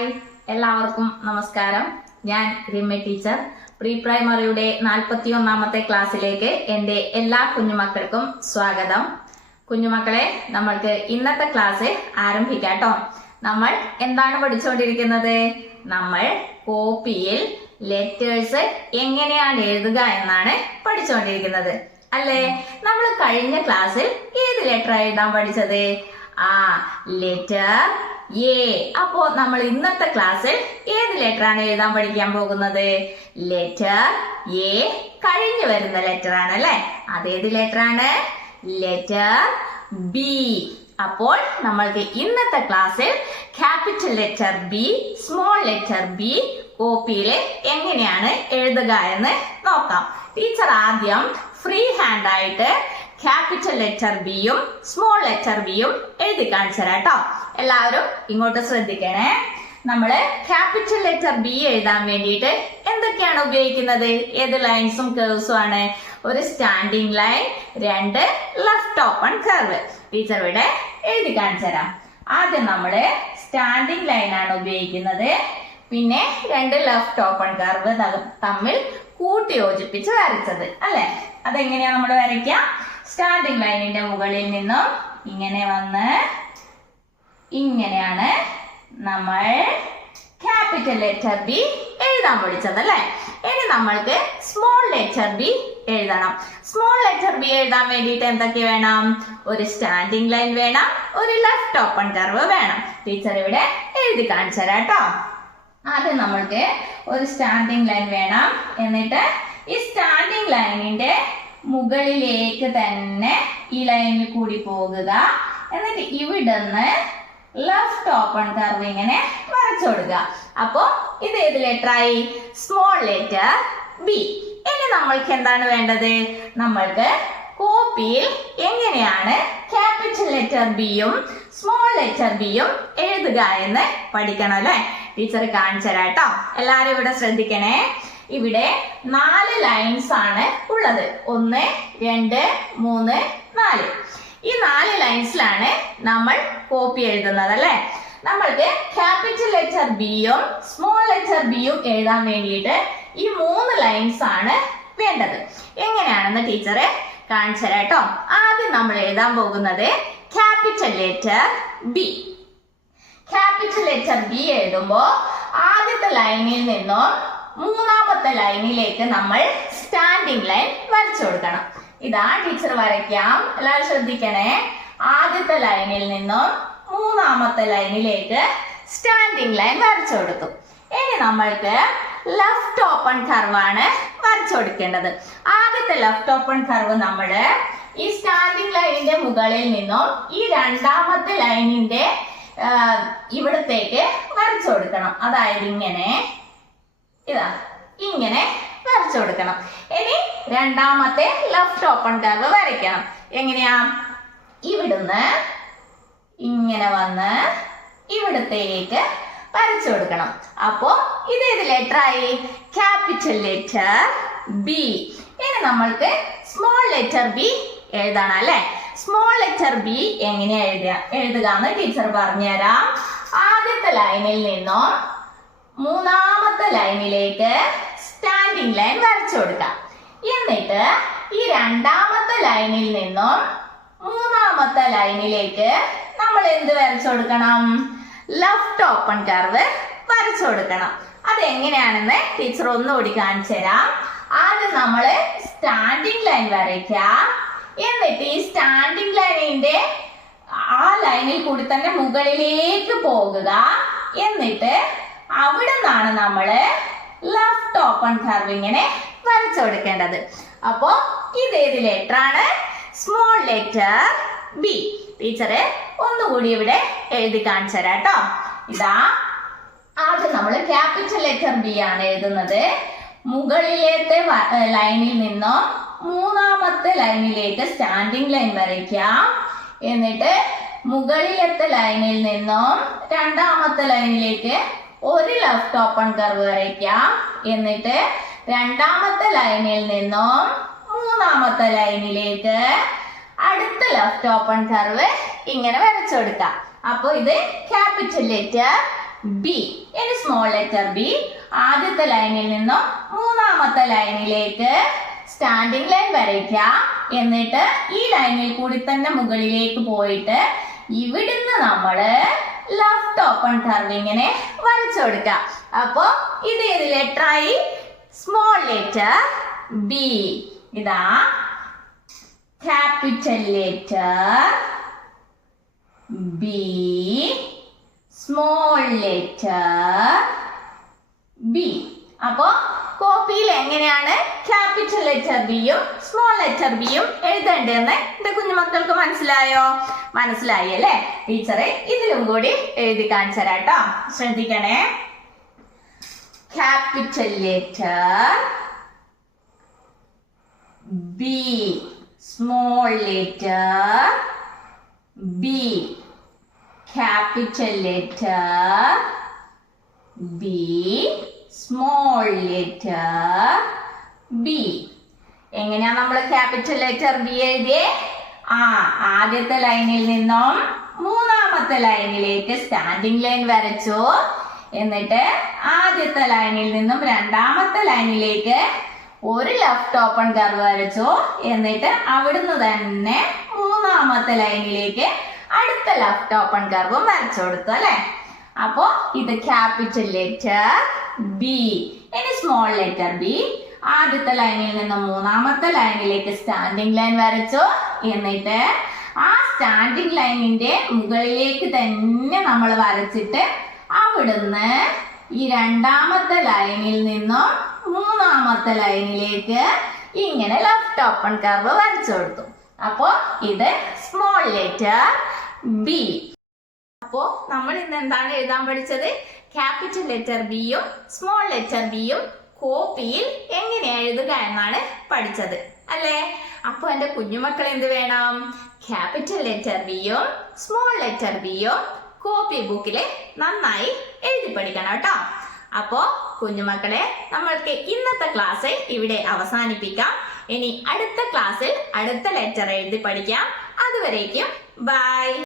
Hi, എല്ലാവർക്കും നമസ്കാരം. ഞാൻ രമ്യ ടീച്ചർ. പ്രീ പ്രൈമറിയുടെ 41ാമത്തെ ക്ലാസ്സിലേക്ക് എൻ്റെ എല്ലാ കുഞ്ഞുമക്കൾക്കും സ്വാഗതം. കുഞ്ഞുമക്കളെ, നമ്മൾക്ക് ഇന്നത്തെ ക്ലാസ് ആരംഭിക്കാട്ടോ. നമ്മൾ എന്താണ് പഠിച്ചുകൊണ്ടിരിക്കുന്നത്? നമ്മൾ കോപ്പിയിൽ ലെറ്റേഴ്സ് എങ്ങനെയാണ് എഴുതുക എന്നാണ് പഠിച്ചുകൊണ്ടിരിക്കുന്നത്, അല്ലേ? നമ്മൾ കഴിഞ്ഞ ക്ലാസ്സിൽ ഏത് ലെറ്റർ എഴുതാൻ പഠിച്ചത്? Letter A. അപ്പോ നമ്മൾ ഇന്നത്തെ ക്ലാസ്സിൽ ഏത് ലെറ്റർ ആണ് എഴുതാൻ പഠിക്കാൻ പോകുന്നത്? ലെറ്റർ എ കഴിഞ്ഞു വരുന്ന ലെറ്റർ ആണ്, അല്ലെ? അതേത് ലെറ്റർ ആണ്? Letter B. അപ്പോൾ നമ്മൾക്ക് ഇന്നത്തെ ക്ലാസ്സിൽ capital letter B, small letter B കോപ്പിയിൽ എങ്ങനെയാണ് എഴുതുക എന്ന് നോക്കാം. ടീച്ചർ ആദ്യം ഫ്രീ ഹാൻഡ് ആയിട്ട് ക്യാപിറ്റൽ ലെറ്റർ ബിയും സ്മോൾ ലെറ്റർ ബിയും എഴുതി കാണിച്ചു തരാം കേട്ടോ. എല്ലാവരും ഇങ്ങോട്ട് ശ്രദ്ധിക്കണേ. നമ്മള് ക്യാപിറ്റൽ ലെറ്റർ ബി എഴുതാൻ വേണ്ടിയിട്ട് എന്തൊക്കെയാണ് ഉപയോഗിക്കുന്നത്? ഏത് ലൈൻസും കേർവ്സും ആണ്? ഒരു standing line, 2 left open curve. Teacher ഇവിടെ എഴുതി കാണിച്ചു തരാം. ആദ്യം നമ്മള് സ്റ്റാൻഡിങ് ലൈൻ ആണ് ഉപയോഗിക്കുന്നത്. പിന്നെ 2 ലെഫ്റ്റ് ഓപ്പൺ കർവ് തമ്മിൽ കൂട്ടി യോജിപ്പിച്ച് വരച്ചത്, അല്ലെ? അതെങ്ങനെയാ നമ്മൾ വരയ്ക്കാം? സ്റ്റാൻഡിങ് ലൈനിന്റെ മുകളിൽ നിന്നും ഇങ്ങനെ വന്ന് ഇങ്ങനെയാണ് നമ്മൾ ക്യാപിറ്റൽ ലെറ്റർ ബി എഴുതാൻ പഠിച്ചത്, അല്ലെ? ഇനി നമ്മൾക്ക് സ്മോൾ ലെറ്റർ ബി എഴുതണം. സ്മോൾ ലെറ്റർ ബി എഴുതാൻ വേണ്ടിയിട്ട് എന്തൊക്കെ വേണം? ഒരു സ്റ്റാൻഡിങ് ലൈൻ വേണം, ഒരു ലെഫ്റ്റ് ഓപ്പൺ കർവ് വേണം. ടീച്ചർ ഇവിടെ എഴുതി കാണിച്ചു തരാം കേട്ടോ. ആദ്യം നമ്മൾക്ക് ഒരു സ്റ്റാൻഡിങ് ലൈൻ വേണം. എന്നിട്ട് ഈ സ്റ്റാൻഡിങ് ലൈനിന്റെ മുകളിലേക്ക് തന്നെ ഈ ലൈനിൽ കൂടി പോകുക. എന്നിട്ട് ഇവിടുന്ന് ലെഫ്റ്റ് ഓപ്പൺ കർവ് ഇങ്ങനെ വരച്ചു കൊടുക്കുക. അപ്പോ ഇത് ഏത് ലെറ്റർ ആയി? Small letter B. ഇനി നമ്മൾക്ക് എന്താണ് വേണ്ടത്? നമ്മൾക്ക് കോപ്പിയിൽ എങ്ങനെയാണ് ക്യാപിറ്റൽ ലെറ്റർ ബിയും സ്മോൾ ലെറ്റർ ബിയും എഴുതുക എന്ന് പഠിക്കണം, അല്ലെ? ടീച്ചർ കാണിച്ചു തരാം കേട്ടോ. എല്ലാരും ഇവിടെ ശ്രദ്ധിക്കണേ. ഇവിടെ 4 ലൈൻസ് ആണ് ഉള്ളത്. 1, 2, 3, 4. ഈ 4 ലൈൻസിലാണ് നമ്മൾ കോപ്പി എഴുതുന്നത്, അല്ലെ? നമ്മൾക്ക് ക്യാപിറ്റൽ ലെറ്റർ ബിയും സ്മോൾ ലെറ്റർ ബിയും എഴുതാൻ വേണ്ടിയിട്ട് ഈ 3 ലൈൻസ് ആണ് വേണ്ടത്. എങ്ങനെയാണെന്ന് ടീച്ചറെ കാണിച്ചു തരാം കേട്ടോ. ആദ്യം നമ്മൾ എഴുതാൻ പോകുന്നത് capital letter B. Capital letter B എഴുതുമ്പോ ആദ്യത്തെ ലൈനിൽ നിന്നും 3ാമത്തെ ലൈനിലേക്ക് നമ്മൾ സ്റ്റാൻഡിങ് ലൈൻ വരച്ചു കൊടുക്കണം. ഇതാ ടീച്ചർ വരയ്ക്കാം. എല്ലാവരും ശ്രദ്ധിക്കണേ. ആദ്യത്തെ ലൈനിൽ നിന്നും 3ാമത്തെ ലൈനിലേക്ക് സ്റ്റാൻഡിങ് ലൈൻ വരച്ചു കൊടുത്തു. ഇനി നമ്മൾക്ക് ലെഫ്റ്റ് ഓപ്പൺ കർവ് ആണ് വരച്ചു കൊടുക്കേണ്ടത്. ആദ്യത്തെ ലെഫ്റ്റ് ഓപ്പൺ കർവ് നമ്മള് ഈ സ്റ്റാൻഡിങ് ലൈനിന്റെ മുകളിൽ നിന്നും ഈ 2ാമത്തെ ലൈനിന്റെ ഇവിടത്തേക്ക് വരച്ചു കൊടുക്കണം. അതായത് ഇതാ ഇങ്ങനെ വരച്ചു കൊടുക്കണം. ഇനി 2ാമത്തെ ലെഫ്റ്റ് ഓപ്പൺ കർവ് വരയ്ക്കണം. എങ്ങനെയാ? ഇവിടുന്ന് ഇങ്ങനെ വന്ന് ഇവിടത്തേക്ക് വരച്ചു കൊടുക്കണം. അപ്പോ ഇത് ഏത് ലെറ്റർ ആയി? Capital letter B. ഇനി നമ്മൾക്ക് സ്മോൾ ലെറ്റർ ബി എഴുതണം, അല്ലെ? സ്മോൾ ലെറ്റർ ബി എങ്ങനെയാ എഴുതുക എന്ന് ടീച്ചർ പറഞ്ഞുതരാം. ആദ്യത്തെ ലൈനിൽ നിന്നും 3ാമത്തെ ലൈനിലേക്ക് സ്റ്റാൻഡിങ് ലൈൻ വരച്ചു കൊടുക്കാം. എന്നിട്ട് ഈ 2ാമത്തെ ലൈനിൽ നിന്നും 3ാമത്തെ ലൈനിലേക്ക് നമ്മൾ എന്ത് വരച്ചു കൊടുക്കണം? ലെഫ്റ്റ് ഓപ്പൺ കർവ് വരച്ചു കൊടുക്കണം. അതെങ്ങനെയാണെന്ന് ടീച്ചർ ഒന്നുകൂടി കാണിച്ചു തരാം. ആദ്യം നമ്മള് സ്റ്റാൻഡിങ് ലൈൻ വരയ്ക്കാം. എന്നിട്ട് ഈ സ്റ്റാൻഡിങ് ലൈനിന്റെ ആ ലൈനിൽ കൂടി തന്നെ മുകളിലേക്ക് പോകുക. എന്നിട്ട് അവിടെ നിന്നാണ് നമ്മള് ലെഫ്റ്റ് ഓപ്പൺ കർവ് ഇങ്ങനെ വരച്ചു കൊടുക്കേണ്ടത്. അപ്പോ ഇത് ഏത് ലെറ്റർ ആണ്? Small letter B. ടീച്ചറ് ഒന്നുകൂടി ഇവിടെ എഴുതി കാണിച്ചു തരാം കേട്ടോ. ഇതാ ആദ്യം നമ്മൾ ക്യാപിറ്റൽ ലെറ്റർ ബി ആണ് എഴുതുന്നത്. മുകളിലത്തെ ലൈനിൽ നിന്നും 3ാമത്തെ ലൈനിലേക്ക് സ്റ്റാൻഡിങ് ലൈൻ വരയ്ക്കാം. എന്നിട്ട് മുകളിലത്തെ ലൈനിൽ നിന്നും 2ാമത്തെ ലൈനിലേക്ക് ഒരു ലെഫ്റ്റ് ഓപ്പൺ കർവ് വരയ്ക്കാം. എന്നിട്ട് 2ാമത്തെ ലൈനിൽ നിന്നും 3ാമത്തെ ലൈനിലേക്ക് അടുത്ത ലെഫ്റ്റ് ഓപ്പൺ കർവ് ഇങ്ങനെ വരച്ചു കൊടുക്കാം. അപ്പൊ ഇത് ക്യാപിറ്റൽ ലെറ്റർ ബി. ഇനി സ്മോൾ ലെറ്റർ ബി ആദ്യത്തെ ലൈനിൽ നിന്നും മൂന്നാമത്തെ ലൈനിലേക്ക് സ്റ്റാൻഡിംഗ് ലൈൻ വരയ്ക്കുക. എന്നിട്ട് ഈ ലൈനിൽ കൂടി തന്നെ മുകളിലേക്ക് പോയിട്ട് ഇവിടുന്ന് നമ്മള് ലെഫ്റ്റ് ഓപ്പൺ കർവ് ഇങ്ങനെ വരച്ചു കൊടുക്കുക. അപ്പോ ഇത് ഏത് ലെറ്റർ ആയി? Small letter B. ഇതാ capital letter B, small letter B. അപ്പോ കോപ്പിയിൽ എങ്ങനെയാണ് ക്യാപിറ്റൽ ലെറ്റർ ബിയും സ്മോൾ ലെറ്റർ ബിയും എഴുതേണ്ടതെന്ന് എന്റെ കുഞ്ഞുമക്കൾക്ക് മനസ്സിലായോ? മനസ്സിലായി അല്ലേ? ടീച്ചറെ ഇതിലും കൂടി എഴുതി കാണിച്ചു തരാം കേട്ടോ. ശ്രദ്ധിക്കണേ. Capital letter B, small letter B, capital letter B, small letter B. എങ്ങനെയാ നമ്മൾ ക്യാപിറ്റൽ ലെറ്റർ ബി എഴുതിയേ? ആദ്യത്തെ ലൈനിൽ നിന്നും മൂന്നാമത്തെ ലൈനിലേക്ക് സ്റ്റാൻഡിംഗ് ലൈൻ വരച്ചു. എന്നിട്ട് ആദ്യത്തെ ലൈനിൽ നിന്നും രണ്ടാമത്തെ ലൈനിലേക്ക് ഒരു ലെഫ്റ്റ് ഓപ്പൺ കർവ് വരച്ചു. എന്നിട്ട് അവിടുന്ന് തന്നെ മൂന്നാമത്തെ ലൈനിലേക്ക് അടുത്ത ലെഫ്റ്റ് ഓപ്പൺ കർവും വരച്ചു കൊടുത്തു അല്ലെ? അപ്പോ ഇത് ക്യാപിറ്റൽ ലെറ്റർ ബി. ഇനി സ്മോൾ ലെറ്റർ ബി ആദ്യത്തെ ലൈനിൽ നിന്ന് മൂന്നാമത്തെ ലൈനിലേക്ക് സ്റ്റാൻഡിംഗ് ലൈൻ വരച്ചു. എന്നിട്ട് ആ സ്റ്റാൻഡിംഗ് ലൈനിന്റെ മുകളിലേക്ക് തന്നെ നമ്മൾ വരച്ചിട്ട് അവിടുന്ന് ഈ രണ്ടാമത്തെ ലൈനിൽ നിന്നും മൂന്നാമത്തെ ലൈനിലേക്ക് ഇങ്ങനെ ലെഫ്റ്റ് ഓപ്പൺ കർവ് വരച്ചു കൊടുത്തു. അപ്പോ ഇത് സ്മോൾ ലെറ്റർ ബി. അപ്പോ നമ്മൾ ഇന്ന് എന്താണ് എഴുതാൻ പഠിച്ചത്? ക്യാപിറ്റൽ ലെറ്റർ ബിയും സ്മോൾ ലെറ്റർ ബിയും കോപ്പിയിൽ എങ്ങനെ എഴുതുക എന്നാണ് പഠിച്ചത് അല്ലേ? അപ്പൊ എന്റെ കുഞ്ഞുമക്കൾ എന്ത് വേണം? ക്യാപിറ്റൽ ലെറ്റർ ബിയും സ്മോൾ ലെറ്റർ ബിയും കോപ്പി ബുക്കില് നന്നായി എഴുതി പഠിക്കണം കേട്ടോ. അപ്പോ കുഞ്ഞുമക്കളെ, നമ്മൾക്ക് ഇന്നത്തെ ക്ലാസ് ഇവിടെ അവസാനിപ്പിക്കാം. ഇനി അടുത്ത ക്ലാസ്സിൽ അടുത്ത ലെറ്റർ എഴുതി പഠിക്കാം. അതുവരേക്കും ബൈ.